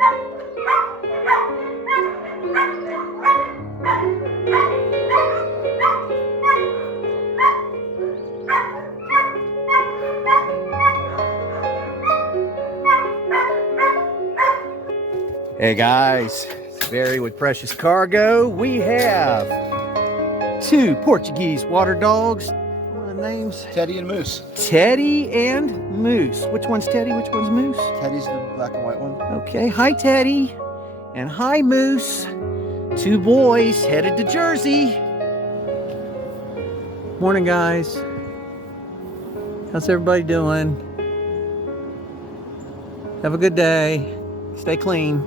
Hey guys, it's Barry with Precious Cargo. We have two Portuguese water dogs. What are the names? Teddy and Moose. Teddy and Moose. Which one's Teddy? Which one's Moose? Teddy's the black and white one. Okay, hi Teddy and hi Moose. Two boys headed to Jersey. Morning guys. How's everybody doing? Have a good day. Stay clean.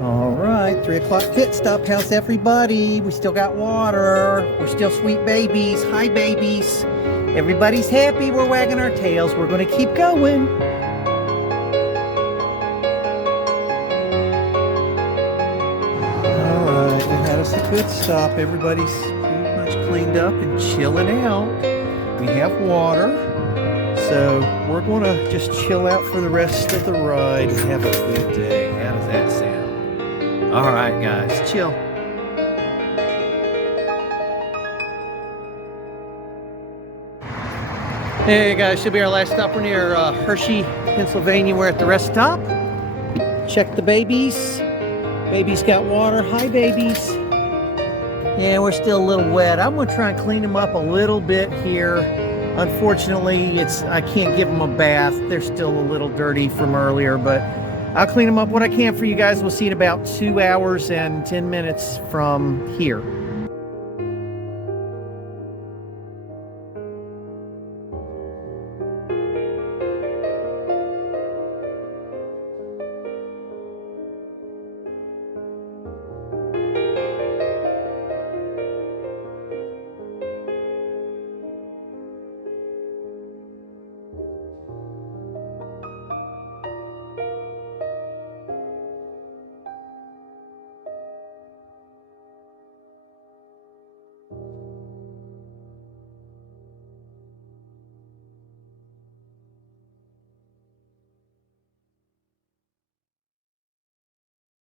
All right, 3 o'clock pit stop. How's everybody? We still got water. We're still sweet babies. Hi, babies. Everybody's happy. We're wagging our tails. We're going to keep going. All right, we had us a good stop. Everybody's pretty much cleaned up and chilling out. We have water. So we're going to just chill out for the rest of the ride and have a good day. How does that sound? All right, guys, chill. Hey guys, should be our last stop. We're near Hershey, Pennsylvania. We're at the rest stop. Check the babies. Babies got water. Hi, babies. Yeah, we're still a little wet. I'm gonna try and clean them up a little bit here. Unfortunately, I can't give them a bath. They're still a little dirty from earlier, but I'll clean them up what I can for you guys. We'll see you in about 2 hours and 10 minutes from here.